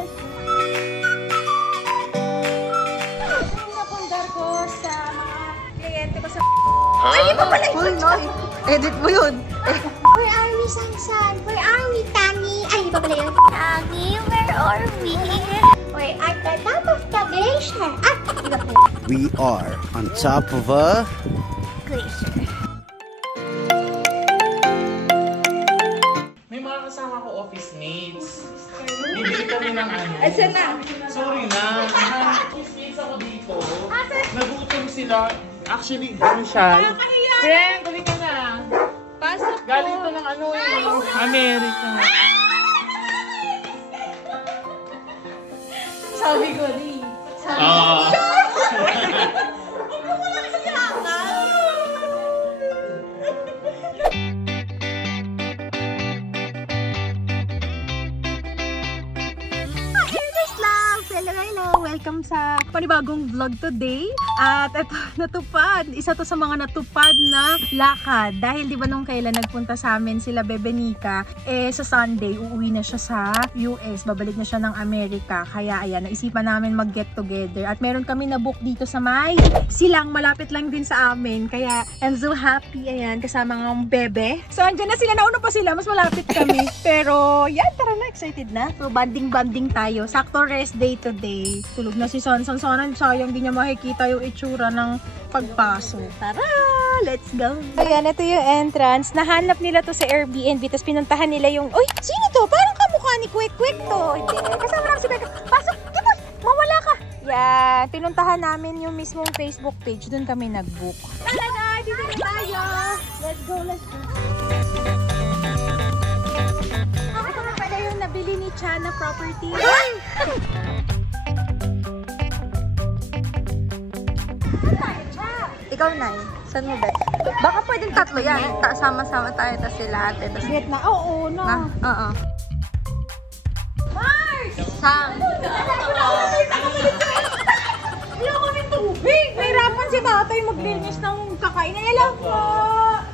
let's go. Napundar ko sa mga kliyente ko sa... Ay, di ba pala yun? Uy, no. Edit mo yun. Where are we, Sansan? Where are we, Tani? Ay, di ba pala yun? Tani, where are we? We're at the top of the glacier. Ah, di ba pala? We are on top of a Glacier. May mga kasama ko office mates. Bibili kami ng ano. Asan na? Sorry na. Office mates ako dito. Nagutom sila. Actually, ano siya? Friend, tuloy ka na. Pasok po. Galing to ng ano eh. America. Sabi ko, di. Welcome sa panibagong vlog today. At ito, natupad. Isa to sa mga natupad na lakad. Dahil di ba nung kailan nagpunta sa amin sila Bebe Nika, sa Sunday, uuwi na siya sa US. Babalik na siya ng Amerika. Kaya ayan, naisipan namin mag-get together. At meron kami na book dito sa may silang malapit lang din sa amin. Kaya I'm so happy. Ayan, kasama ng Bebe. So andyan na sila. Nauna pa sila. Mas malapit kami. Pero yan, tara na. Excited na. So banding-banding tayo. Sakto rest day today. Tulog na si Sansan. Sayang di niya makikita yung itsura ng pagpasok. Tara! Let's go! Ayan, ito yung entrance. Nahanap nila to sa Airbnb. Tapos pinuntahan nila yung, uy, sino to? Parang kamukha ni Quick Quick to. Hindi. Kasama lang si Becca. Pasok! Kipoy! Mawala ka! Yan. Pinuntahan namin yung mismong Facebook page. Doon kami nag-book. Tara na! Dito na tayo! Let's go! Let's go! Ito na pala yung nabili ni Chana property. Ikaw, Nay. Saan mo ba? Baka pwedeng tatlo yan. Sama-sama tayo, tas sila ate. Tas... Viet na. Oo, no. Oo. Mars! Sam! Wala kami tubig! Nahirapan si tatay maglinis ng kakain. Ay, alam po!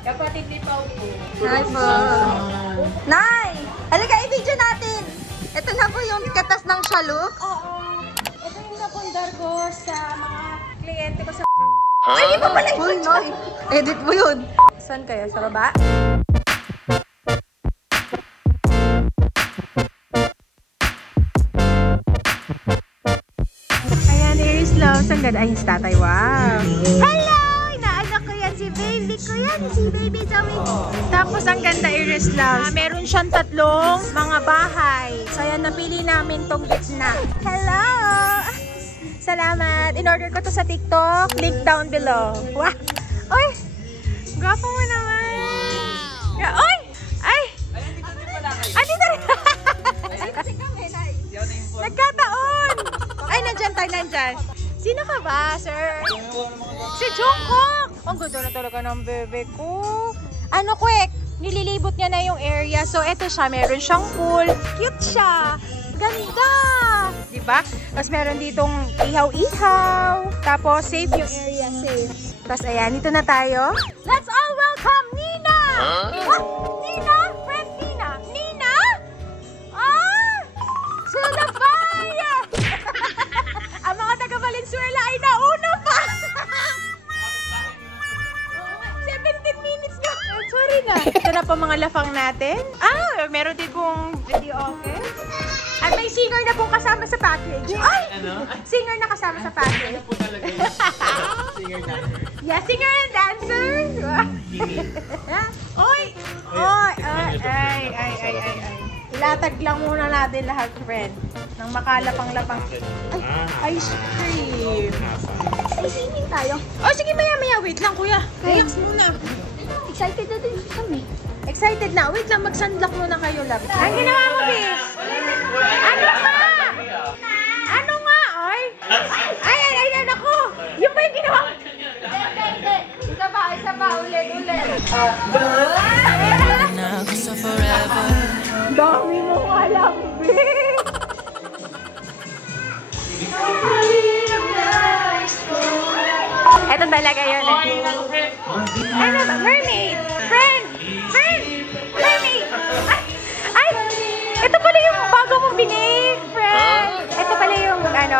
Kapatid ni Pao po. Hi po! Nay! Halika, i-video natin! Ito na po yung katas ng shaluk. Oo. Ito yung napundar ko sa mga kliyente ko sa... Ay, di ba pala yun? Uy, no. Edit mo yun. Saan kayo? Sa baba? Ayan, here is love. Saan ganda? Ay, si tatay. Wow! Hello! Inaanak ko yan. Si baby ko yan. Si baby Zoe. Tapos, ang ganda, Iris Love. Meron siyang tatlong mga bahay. So, ayan, napili namin tong gitna. Hello! Salamat. In-order ko to sa TikTok. Link down below. Wow! Uy! Gwapo mo naman! Wow. Uy! Ay! Andito rin! Nagkataon! Ay, nandyan tayo, nandyan. Sino ka ba, sir? Si Jungkook! Ang ganda na talaga ng bebe ko. Ano, Quick? Nililibot niya na yung area. So, eto siya. Meron siyang pool. Cute siya. Ganda! Diba? Tapos meron ditong ihaw-ihaw. Tapos, save yung area. Safe. Tapos, ayan. Dito na tayo. Let's all welcome Nina! Huh? Nina? Friend Nina? Nina? Ah! Sulapay! Ang mga taga-Valenzuela ay nauna pa! 17 minutes na. Sorry na. Ito na po mga lafang natin. Ah, meron din pong video office. At may singer na pong kasama sa package. Ay! Ano? Singer na kasama sa package. Ano po talaga yun? Singer na. Yeah, singer and dancer. Oy! Oy! Ay. Ilatag lang muna natin lahat, friend. Nang makalapang-lapang. Ay, ice cream. Ay, singing tayo. Oh, sige, maya-maya. Wait lang, kuya. Relax muna. Excited na din kami. Excited na. Wait lang, mag-sunblock muna kayo, love. Ang ginawa mo, bis? Ano nga? Ano nga, oy? Ay, ako. Yung ba yung ginawa? Isa pa, ulit. Dami mong alam, bis. Ito talaga yun. Ano ba? Mermaid! Friend! Mermaid! Ay! Ito pala yung bago mong binig, friend!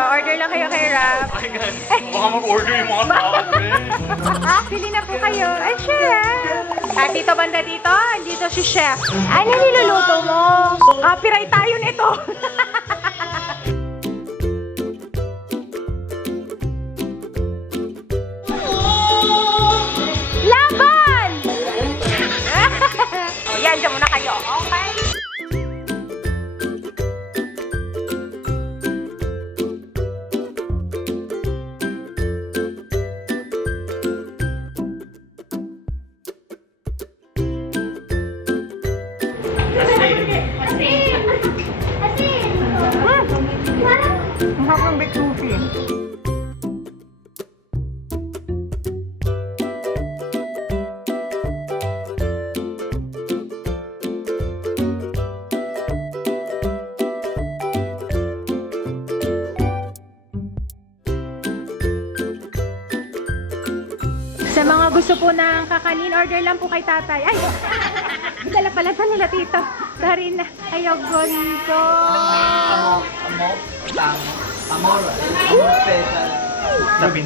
order lang kayo kay Rap. Ay, gan. Baka mag-order yung mga tao, friend. Pili na po kayo. Ay, chef! At dito banda dito, dito si chef. Ano niluluto mo? Copyright tayo nito. Laban! O yan, dyan muna kayo. Okay? Mahapang big coffee. Sa mga gusto po ng kakanin, order lang po kay tatay. Ay! Dala pala sa nila tito. Sorry na. Ayaw gonto. Amor, special. Tapin.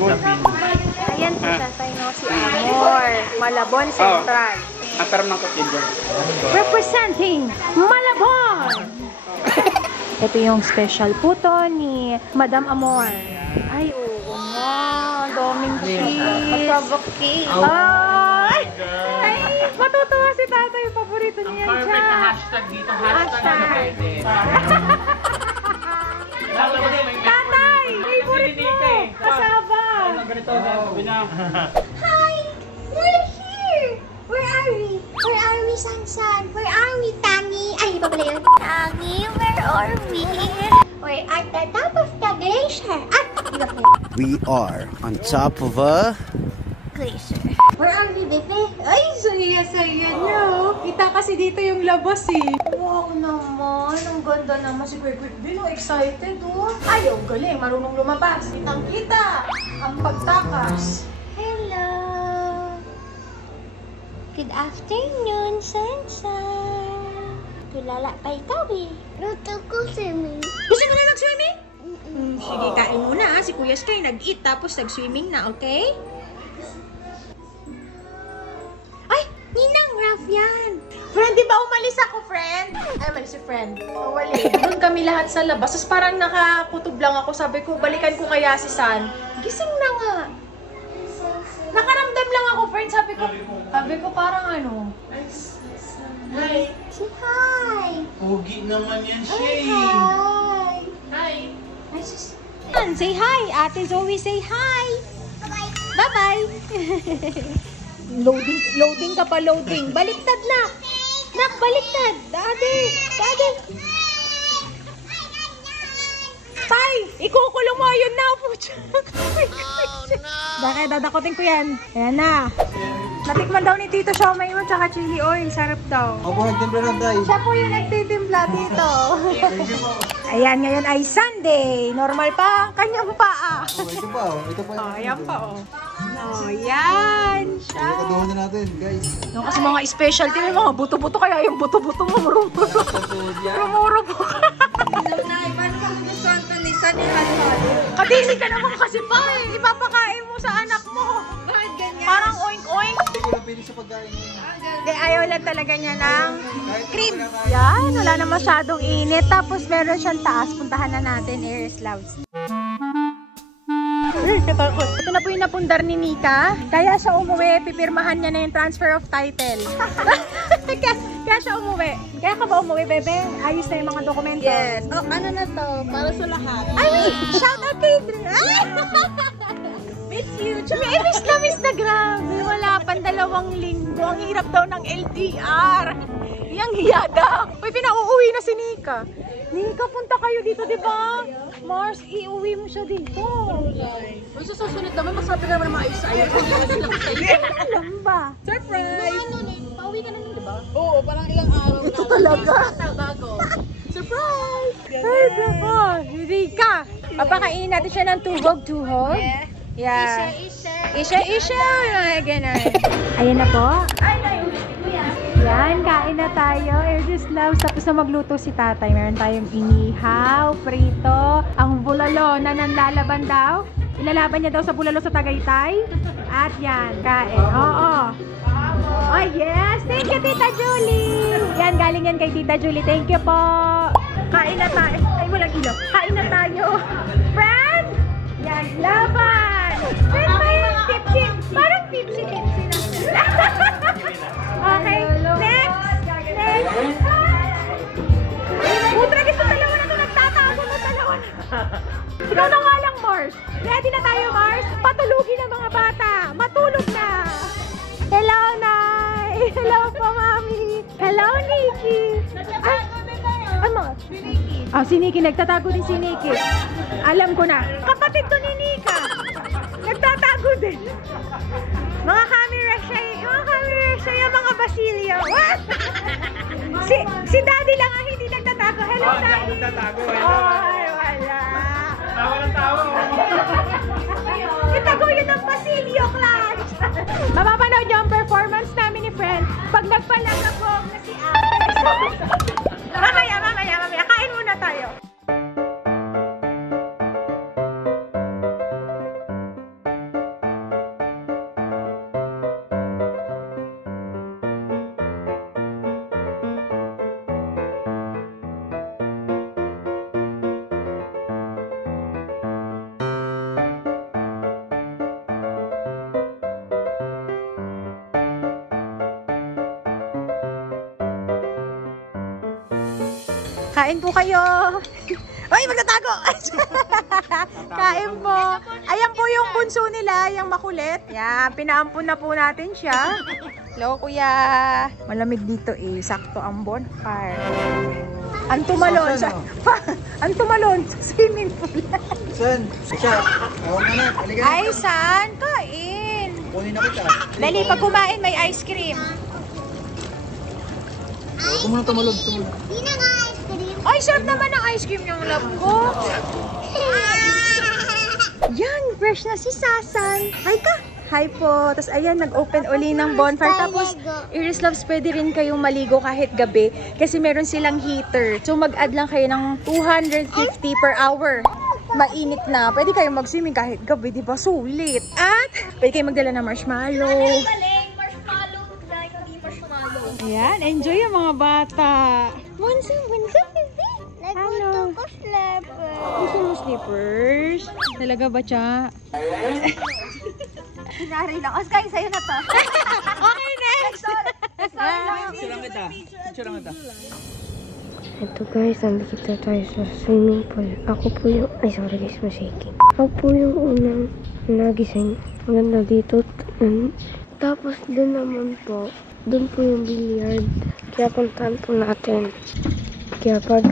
Ayan po tatay no, si Amor. Malabon Central. Pero ng kapit dyan. Representing Malabon! Ito yung special puto ni Madam Amor. Ay, oo nga. Doming cheese. Provoking. Ay! Ay! Matutuwa si tatay. Paborito niya yan siya. Hashtag dito. Hashtag. Hashtag. Tatay! Favorite mo! Kasaba! Ganito, sabi na. Hi! We're here! Where are we? Where are we, Sansan? Where are we, Tangi? Ay, iba pala yun. Tangi, where are we? We're at the top of the glacier. At, iba pala. We are on top of a Glacier. Where are we, Bebe? Ay, saya-saya no. Kita kasi dito yung labas eh. Wow naman. Ang ganda naman si Quick Bin. Excited, oh. Ay, ang galing. Marunong lumabas. Kitang-kita. Ang pagtakas. Hello. Good afternoon, Sansan. Tulala pa ikaw eh. Luto ko swimming. Gusto mo na mag-swimming? Sige, kain muna ha. Si Kuya Sky nag-eat tapos nag-swimming na, okay? Ay, Ninang Raf yan. Friend, di ba umalis ako, friend? Ay, umalis si friend. Umalis. Doon kami lahat sa labas. Tapos parang nakakutob lang ako. Sabi ko, balikan ko kaya si San. Gising na nga. Nakaramdam lang ako, friend. Sabi ko parang ano. Hi. Say hi. Pogi naman yan siya eh. Hi. Hi. Yan, say hi. Ate Zoe, say hi. Bye-bye. Loading ka pa, loading. Baliktad na. Nak, baliktad. Daddy. Tay, ikukulong mo yun na. Bakit, dadakotin ko yan. Ayan na. Natikman daw ni Tito Siomay mo tsaka chili oil. Sarap daw. Ako nagtimpla lang tayo. Siya po yung nagtitimpla dito. Ayan, ngayon ay Sunday. Normal pa ang kanyang paa. Ito pa, ito pa. Oh, ayan pa, oh. Oh, yan. Siya. Kaduhan na natin, guys. No, kasi mga specialty, may mga buto-buto. Kaya yung buto-buto mo, rumuro-rumuro ka. Paano ka gustuhan to ni Sunny Halo? Kadisi ka naman kasi pa eh. Ipapakain mo sa anak mo. Bakit ganyan? Parang oink-oink. Hindi ko lang pili sa pagkain niya. Hindi, ayaw lang talaga niya ng cream. Yan, wala na masyadong init. Tapos meron siyang taas. Puntahan na natin, Air Slouds. Ito na po yung napundar ni Nika. Kaya siya umuwi, pipirmahan niya na yung transfer of title. Kaya siya umuwi. Kaya ka ba umuwi, bebe? Ayos na yung mga dokumento. Yes. Oh, ano na to? Para sa lahat. Ay, shout out kay miss you. Chumi, miss na grabe. Wala pang 2 linggo. Ang hirap daw ng LDR. Yang hiya daw. Uy, pinauuwi na si Nika. Nika, punta kayo dito, di ba? Mars, iuwi mo siya dito. Uy, sa susunod naman, magsabi ka naman maayos sa ayaw. Alam ba? Surprise! Pauwi ka na nun, di ba? Oo, parang ilang araw na. Ito talaga. Bago. Surprise! Ay, nako. Nika, papakainin natin siya ng tuhog. Isha. Mga ganun. Ayan na po. Ay, kuya. Yan, kain na tayo. Airjust loves. Tapos na magluto si tatay. Meron tayong inihaw, prito, ang bulalo na nanlalaban daw. Ilalaban niya daw sa bulalo sa Tagaytay. At yan, kain. Oo. Oh yes! Thank you, Tita Julie! Yan, galing yan kay Tita Julie. Thank you po! Kain na tayo. Ay, walang ilaw. Kain na tayo. Friend! Yan, laban! Friend, may tipsy. Parang tipsy-tipsy na. Okay, next! Next! Putra, gusto dalawa na ito. Nagtatago na dalawa na. Ikaw na nga lang, Mars. Ready na tayo, Mars? Patulugin ang mga bata. Matulog na. Hello, Nay. Hello po, Mami. Hello, Nikki. Nagtatago din tayo. Ano? Si Nikki. Si Nikki. Nagtatago din si Nikki. Alam ko na. Kapatid to ni Nika. Nagtatago din. Mga camera shy. Mga camera shy. Mga Basilio. What? Si Daddy lang ang hindi nagtatago. Hello, Daddy. Hindi ako nagtatago. Hello. Ay, wala. Tawa ng tawa. Itago yun ang Basilio Clutch. Mapapanood yung performance namin ni Friend pag nagpalagabog na si Ate. Mamaya. Kain muna tayo. Kain po kayo. Ay, magtatago. Kain po. Ayan po yung bunso nila, yung makulit. Yan, pinaampun na po natin siya. Hello, kuya. Malamig dito eh. Sakto ang bonfire. Ang tumalon sa... Ang tumalon sa swimming pool. San? Siya. Awang na na. Halika. Ay, san? Kain. Kunin na kita. Dali, pag kumain, may ice cream. Kumunang tumalog. Di na nga ice cream. Ay, sarap naman ang ice cream yung love ko. Yan, fresh na si Sasan. Hi ka. Hi po. Tapos ayan, nag-open uli ng bonfire. Tapos, Iris Loves, pwede rin kayong maligo kahit gabi. Kasi meron silang heater. So, mag-add lang kayo ng 250 per hour. Mainit na. Pwede kayong mag-swimming kahit gabi, di ba? Sulit. At, pwede kayong magdala ng marshmallow. Ayan, enjoy yung mga bata. Bunso, baby. Nagusto ko slipper. Gusto mo slippers? Talaga ba, Cha? Sinaray lang. Oscar, sa'yo na to. Okay, next! Picture lang kita. Ito guys, nandito tayo sa swimming pool. Ako po yung, sorry guys, shaking. Ako po yung unang nagising. Maganda dito. Tapos doon naman po, doon po yung billiard. Kaya puntahan po natin. Kaya pag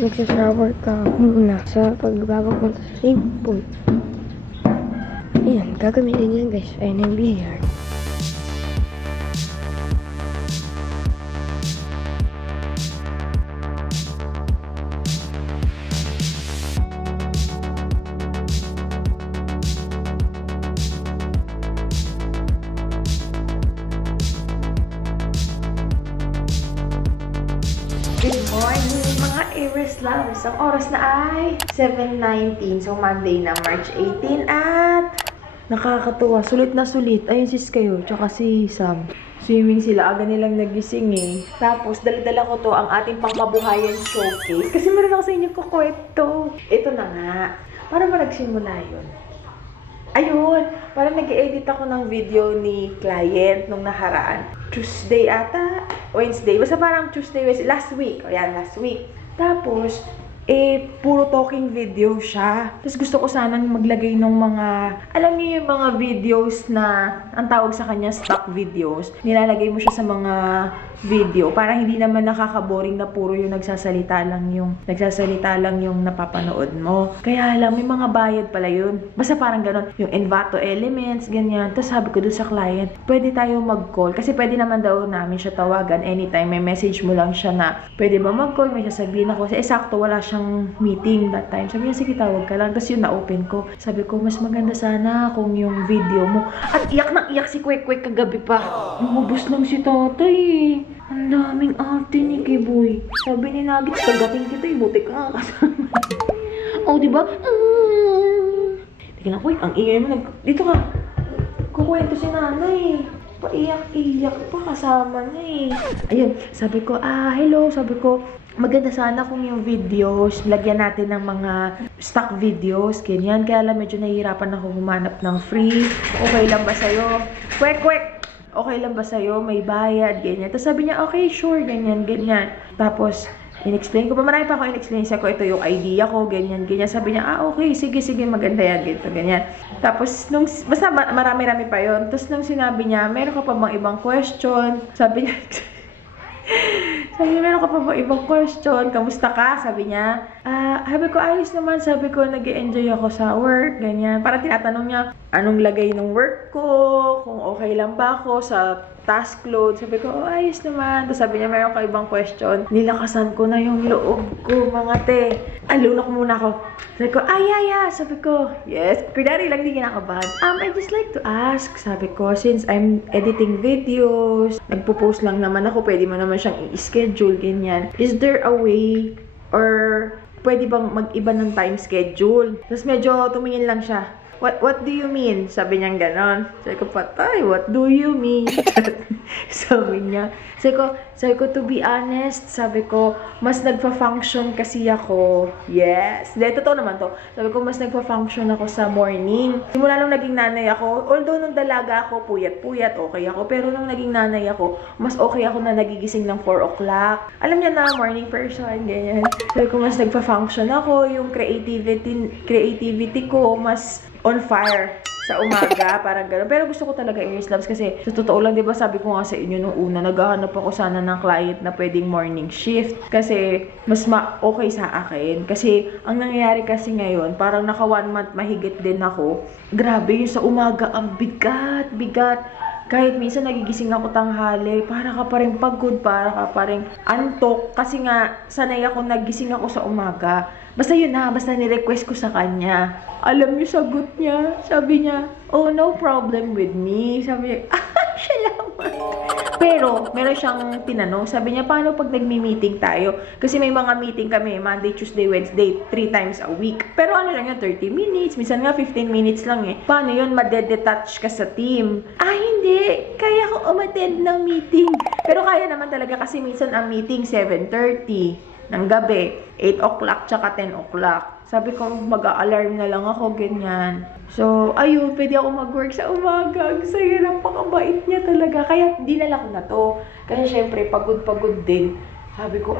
nagsashower ka muna sa pagbago po sa swimming pool. Ayan, gagamitin yan guys. Ayan yung billiard. Good morning mga Iris Loves. Ang oras na ay 7:19. So Monday na March 18 at nakakatuwa. Sulit na sulit. Ayun sis kayo. Tsaka si Sam. Swimming sila. Aga nilang nagising eh. Tapos dala-dala ko to ang ating pangkabuhayan showcase. Kasi meron ako sa inyo kukwento. Ito na nga. Para ba nagsimula yun? Ayun, parang nag-edit ako ng video ni client nung naharaan. Tuesday ata, Wednesday. Basta parang Tuesday, Wednesday. Last week. O yan, last week. Tapos, puro talking video siya. Tapos gusto ko sanang maglagay ng mga, alam niyo yung mga videos na, ang tawag sa kanya, stock videos. Nilalagay mo siya sa mga video para hindi naman nakaka-boring na puro yung nagsasalita lang yung napapanood mo. Kaya alam, may mga bayad pala yun. Basta parang ganon, yung Envato Elements, ganyan. Tapos sabi ko dun sa client, pwede tayo mag-call. Kasi pwede naman daw namin siya tawagan anytime. May message mo lang siya na, pwede ba mag-call? May sasabihin ako. Kasi sakto, wala siyang meeting that time. Sabi niya, sige, tawag ka lang. Tapos yun, na-open ko. Sabi ko, mas maganda sana kung yung video mo. At iyak na iyak si Kwek Kwek kagabi pa. Umubos lang si tatay. Ang daming ate ni Kiboy. Sabi ni Nuggets, kagating kita eh. Buti ka nga kasama. Oh, diba? Teka lang, Koy. Ang ingay mo. Dito ka. Kukwento si nanay. Paiyak-iyak pa kasama na eh. Ayun, sabi ko, hello. Sabi ko, maganda sana kung yung videos, lagyan natin ng mga stock videos, ganyan. Kaya lang medyo nahihirapan ako humanap ng free. Okay lang ba sa'yo? Kwek! Okay lang ba sa'yo? May bayad, ganyan. Tapos sabi niya, okay, sure, ganyan. Tapos, in-explain ko pa. Marami pa ako in-explain sa ko. Ito yung idea ko, ganyan. Sabi niya, okay, sige, maganda yan, ganyan. Tapos, basta marami-rami pa yon. Tapos, nung sinabi niya, meron ka pa bang ibang question? Sabi niya, meron ka pa bang ibang question? Kamusta ka? Sabi niya. Sabi ko, ayos naman. Sabi ko, nag-enjoy ako sa work, ganyan. Para tinatanong niya, anong lagay ng work ko? Kung okay lang ba ako sa task load. Sabi ko, ayos naman. Tapos sabi niya, meron ka ibang question. Nilakasan ko na yung loob ko, mga te. Alunok muna ako. Sabi ko, Sabi ko, yes. Kunwari lang, hindi kinakabahan. I just like to ask. Sabi ko, since I'm editing videos, nagpo-post lang naman ako, pwede mo naman siyang i-schedule, ganyan. Is there a way or pwede bang mag-iba ng time schedule? Tapos medyo tumingin lang siya. What do you mean? Sabi niya ganon. Sabi ko, patay, what do you mean? Sabi niya. Sabi ko, to be honest, sabi ko, mas nagpa-function kasi ako. Yes. Totoo naman to. Sabi ko, mas nagpa-function ako sa morning. Simula nung naging nanay ako, although nung dalaga ako, puyat-puyat, okay ako. Pero nung naging nanay ako, mas okay ako na nagigising ng 4 o'clock. Alam niya na, morning person, ganyan. Sabi ko, mas nagpa-function ako. Yung creativity ko, mas on fire sa umaga, parang gano'n. Pero gusto ko talaga Aries Loves kasi sa totoo lang, di ba sabi ko nga sa inyo nung una, naghahanap ako sana ng client na pwedeng morning shift kasi mas okay sa akin. Kasi ang nangyayari kasi ngayon, parang naka 1 month mahigit din ako. Grabe, yung sa umaga, ang bigat. Kahit minsan nagigising ako tanghali, para ka pa rin pagod, para ka pa rin antok. Kasi nga, sanay ako nagising ako sa umaga. Basta yun na, basta nirequest ko sa kanya. Alam niyo, sagot niya. Sabi niya, oh, no problem with me. Sabi niya, salamat. Pero, meron siyang tinanong. Sabi niya, paano pag nagmi-meeting tayo? Kasi may mga meeting kami, Monday, Tuesday, Wednesday, 3 times a week. Pero ano lang yun, 30 minutes. Minsan nga, 15 minutes lang eh. Paano yun, madedetach ka sa team? Hindi. Kaya ko umattend ng meeting. Pero kaya naman talaga kasi minsan ang meeting 7:30 ng gabi, 8 o'clock, tsaka 10 o'clock. Sabi ko, mag-a-alarm na lang ako, ganyan. So, ayun, pwede ako mag-work sa umaga. Ang saya, napakabait niya talaga. Kaya, dinala ko na to. Kasi, syempre, pagod-pagod din. Sabi ko,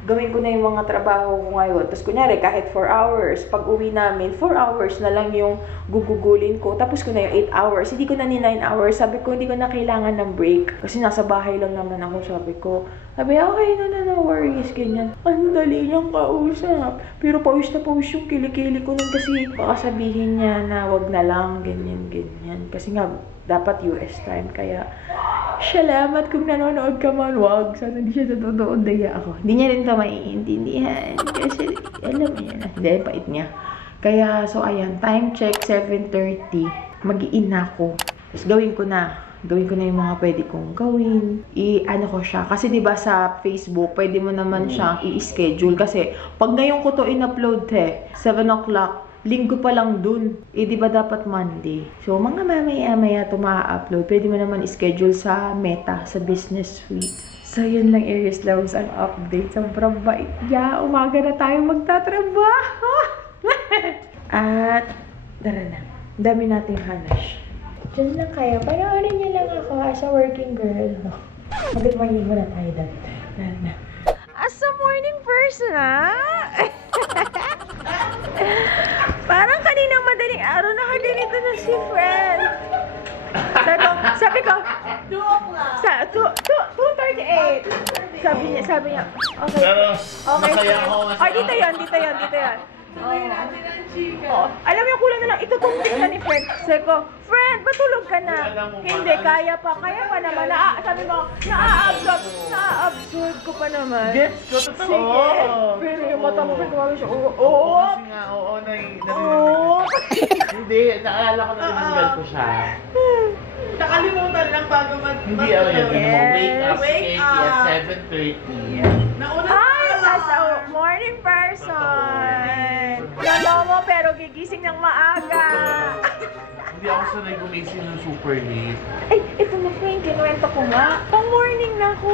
gawin ko na yung mga trabaho ko ngayon. Tapos, kunyari, kahit 4 hours, pag uwi namin, 4 hours na lang yung gugugulin ko. Tapos ko na yung 8 hours. Hindi ko na ni 9 hours. Sabi ko, hindi ko na kailangan ng break. Kasi nasa bahay lang naman ako, sabi ko. Sabi, okay, no worries, ganyan. Ang dali niyang kausap. Pero pawis na pawis yung kilikili ko nun kasi baka sabihin niya na wag na lang, ganyan. Kasi nga, dapat US time. Kaya, salamat kung nanonood ka man, wag. Sana hindi siya natutuod daya ako. Hindi niya rin ito maiintindihan. Kasi, alam niya na. Hindi, pait niya. Kaya, so, ayan. Time check, 7:30. Mag-i-in ako. Tapos, gawin ko na yung mga pwede kong gawin. I-ano ko siya. Kasi, diba, sa Facebook, pwede mo naman siyang i-schedule. Kasi, pag ngayon ko to in-upload, 7 o'clock, linggo pa lang dun. Diba dapat Monday? So, mga mamaya-maya ito ma-upload. Pwede mo naman i-schedule sa Meta, sa Business Suite. So, yun lang, Aries Loves, ang update. Sobrang bait niya. Umaga na tayo magtatrabaho. At, tara na. Dami nating hanash. Diyan lang kayo. Panoorin niyo lang ako as a working girl. Good morning muna tayo dati. Tara na. As a morning person, Parang kaninang madaling araw nakaganito na si friend. Sabi ko, 2 o'clock. 2:38. Sabi niya, okay. Okay, dito yun. Alam mo yung kulang na lang, itutumpik na ni friend. Sabi ko, friend, matulog ka na. Hindi, kaya pa naman. Sabi mo, na-absorb ko pa naman. Gets ko, totoo. Sige. Pero yung mata mo, pinagawa siya, oo. Kasi nga, oo, narinig. Hindi, naalala ko na tinanggal ko siya. Nakalimutan lang bago Hindi ako yan. Wake up, Wake Katie, up. at 7:30. Nauna as a morning person. Lalo mo pero gigising ng maaga. Hindi ako sanay gumising ng super late. Ay, ito na po yung kinuwento ko nga. Pang morning na ko.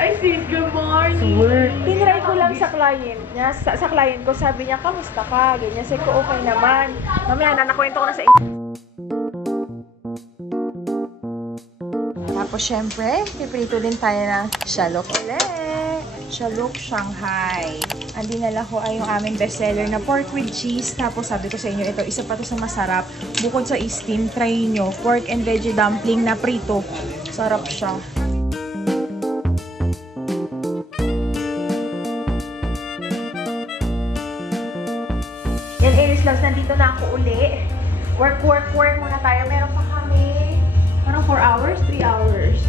Ay, sis, good morning. Tinry ko lang sa client niya. Sa client ko, sabi niya, kamusta ka? Ganyan. Sabi ko, okay naman. Mamaya na, nakwento ko na sa inyo. Tapos, syempre, piprito din tayo ng shallot ulit. Shallot Shanghai. Ang dinala ko ay yung aming bestseller na pork with cheese. Tapos sabi ko sa inyo, ito, isa pa to sa masarap. Bukod sa steam, try nyo. Pork and veggie dumpling na prito. Sarap siya. Yan, Aries Loves, nandito na ako uli. Work muna tayo. Meron pa kami, parang 4 hours, 3 hours.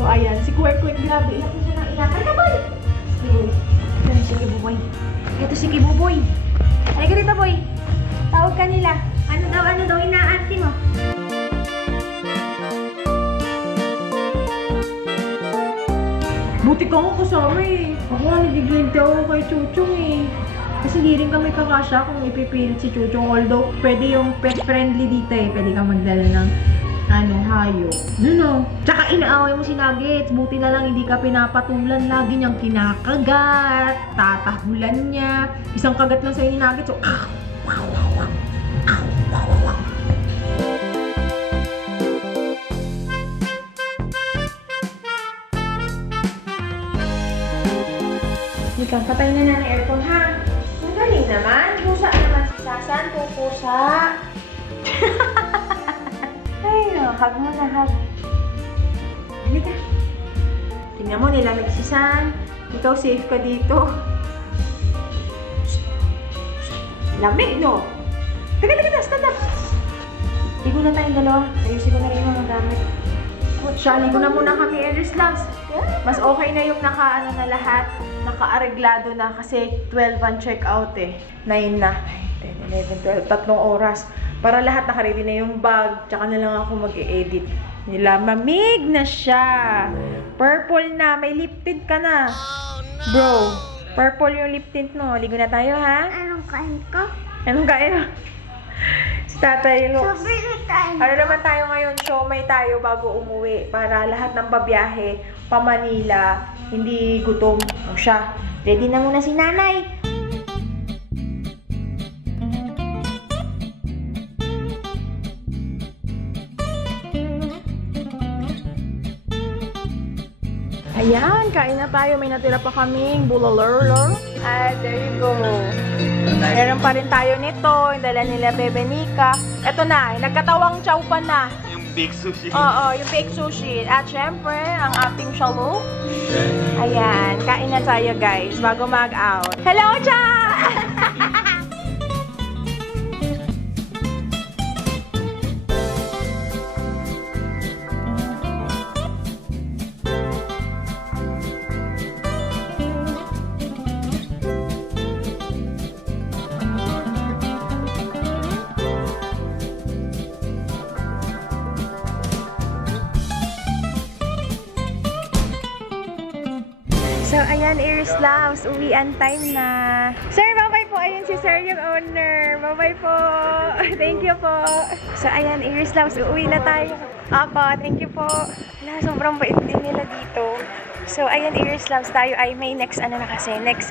So, ayan. Si Quirk, grabe. Iyak siya ng iyak. Halika, boy! Ito si Kibuboy. Ito si Kibuboy. Halika dito, boy. Tawag ka nila. Ano daw, inaanti mo? Buti ka ako kasama eh. Ako nga nagigilinte ako kay Chuchong eh. Kasi hindi rin kami kakasya kung ipipilit si Chuchong. Although, pwede yung pet friendly dito eh. Pwede kang magdala ng hayo. No. Tsaka inaaway mo si Nuggets. Buti na lang hindi ka pinapatulan. Lagi niyang kinakagat. Tatahulan niya. Isang kagat lang sa'yo ni Nuggets. So, Ika, patay na ng aircon ha. Ang galing naman. Pusa naman si Sasan. Pupusa. Ay, no. Hug mo na, hug. Halika. Tingnan mo, nilamig si San. Ikaw, safe ka dito. Lamig, no? Taga, stand up. Ligo na tayong dalawa. Ayusin ko na rin yung mga gamit. Siya, ligo na muna kami, Aries Loves. Mas okay na yung naka-ano na lahat. Naka-areglado na kasi 12 ang check-out eh. 9 na. 10, 11, 12. 3 oras. Para lahat naka-ready na yung bag. Tsaka na lang ako mag-e-edit. Mamig na siya. Purple na. May lip tint ka na. Bro, purple yung lip tint mo. Ligo na tayo, ha? Anong kain ko? Anong kain mo? Si Tatay Lux. Sobrang kain. Ano naman tayo ngayon? Siomay tayo bago umuwi. Para lahat ng babiyahe pa Manila, hindi gutom. O siya. Ready na muna si Nanay. Ayan, kain na tayo. May natira pa kaming bulalurlur. At there you go. Meron pa rin tayo nito. Yung dala nila Bebe Nika. Ito na, nagkatawang chowpan na. Yung big sushi. Oo, yung baked sushi. At syempre, ang ating shalo. Ayan, kain na tayo guys, bago mag-out. Hello, Cha! So, ayan, Aries Loves, uwian time na. Sir, bye-bye po. Ayun si Sir, yung owner. Bye-bye po. Thank you po. So, ayan, Aries Loves, uuwi na tayo. Apo, thank you po. Wala, sobrang bait din nila dito. So, ayan, Aries Loves, tayo ay may next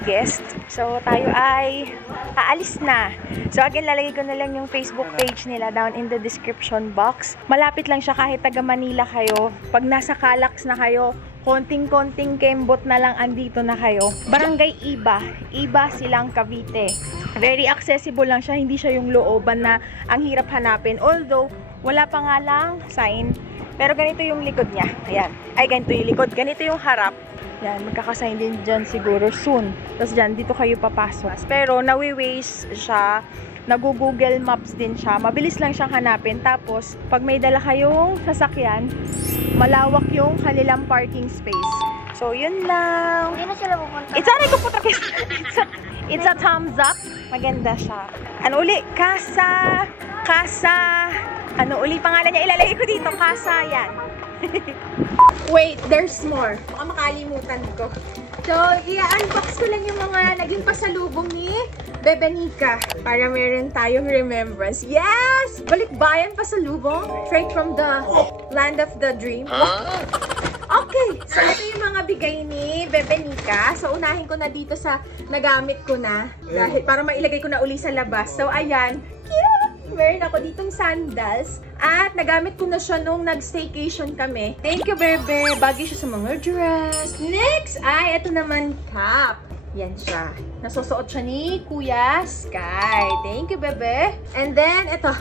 guest. So, tayo ay aalis na. So, again, lalagay ko na lang yung Facebook page nila down in the description box. Malapit lang siya kahit taga Manila kayo. Pag nasa Calax na kayo, konting-konting kembot na lang andito na kayo. Barangay Iba. Iba Silang Cavite. Very accessible lang siya. Hindi siya yung looban na ang hirap hanapin. Although, wala pa nga lang sign. Pero ganito yung likod niya. Ayan. Ay, ganito yung likod. Ganito yung harap. Yan, magkakasign din dyan siguro soon. Tapos dyan, dito kayo papasok. Pero, nawi-waste siya. Nag-Google Maps din siya. Mabilis lang siyang hanapin. Tapos, pag may dala kayong sasakyan, malawak yung kanilang parking space. So, yun lang. Hindi na sila pupunta. It's a thumbs up. Maganda siya. Ano uli? Casa Ano uli pangalan niya? Ilalagay ko dito. Kasayan. Wait, there's more. Baka makalimutan ko. So, i-unbox ko lang yung mga naging pasalubong ni Bebenika para meron tayong remembrance. Yes! Balikbayan pasalubong. Straight from the land of the dream. Okay, so ito yung mga bigay ni Bebenika. So, unahin ko na dito sa nagamit ko na. Dahil para mailagay ko na uli sa labas. So, ayan. Cute! Meron ako ditong sandals. At nagamit ko na siya nung nag-staycation kami. Thank you, Bebe. Bagay siya sa mga dress. Next ay ito naman cap. Yan siya. Nasusuot siya ni Kuya Sky. Thank you, Bebe. And then, ito.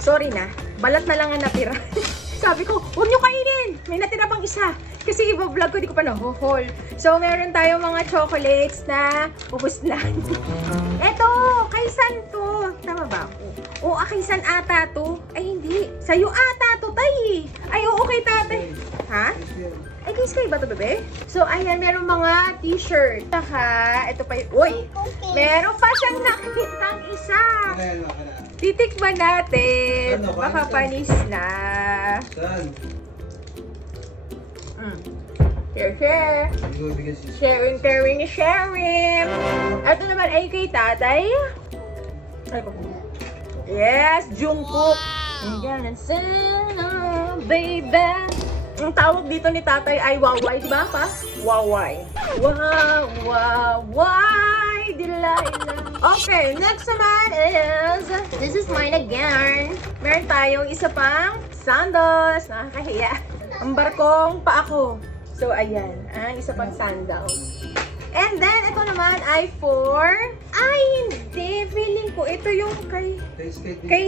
Sorry na. Balat na lang ang natira. Sabi ko, huwag nyo kainin. May natira pang isa. Kasi iba-vlog ko, di ko pa na-haul. So, meron tayong mga chocolates na ubos na. Eto, kay San to. Tama ba? Oo, kay San ata to. Ay, hindi. Sa'yo ata to, tay. Ay, oo, kay tatay. Ha? Ay, kay Sky ba to, bebe? So, ayan, meron mga t-shirt. Saka, ito pa yung... Uy! Meron pa siyang nakitang isa. Titikman natin. Baka panis na. Saan? Share. Sharing, caring, sharing. Ito naman ay kay tatay. Yes, Jungkook. Baby. Ang tawag dito ni tatay ay Waway, di ba pa? Waway. Waway. Delilah. Okay, next naman is, this is mine again. Meron tayong isa pang sandals. Nakakahiya. Ang barkong pa ako. So, ayan. Ang isa pang sandals. And then, ito naman ay for... Ay, hindi. Feeling ko, ito yung kay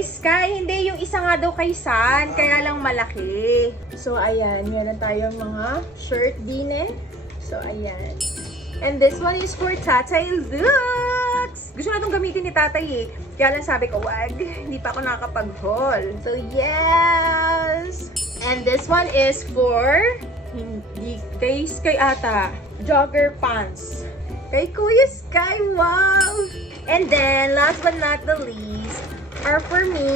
Sky. Hindi, yung isa nga daw kay San. Kaya lang malaki. So, ayan. Meron tayong mga shirt din eh. So, ayan. And this one is for Tatay Lux. Gusto na itong gamitin ni Tatay eh. Kaya lang sabi ko, wag. Hindi pa ako nakakapag-haul. So, yes. And this one is for... Hindi, kay Sky ata. Jogger pants. Kay Kuya Sky, wow! And then, last but not the least, are for me.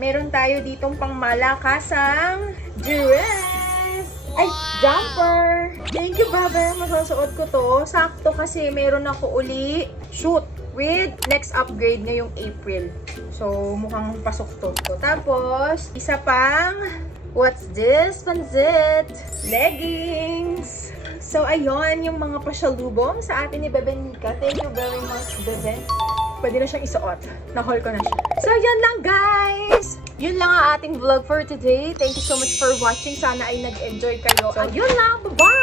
Meron tayo ditong pang malakasang dress. Ay, jumper! Thank you, brother. Masasuot ko to. Sakto kasi meron ako uli shoot with next upgrade ngayong April. So, mukhang pasok to. Tapos, isa pang... What's this? Pansit! Leggings! So, ayun, yung mga pasyalubong sa atin ni Bebenika. Thank you very much, Bebe. Pwede na siyang isuot. Na-haul ko na siya. So, yun lang, guys! Yun lang ang ating vlog for today. Thank you so much for watching. Sana ay nag-enjoy kayo. So, yun lang. Bye-bye!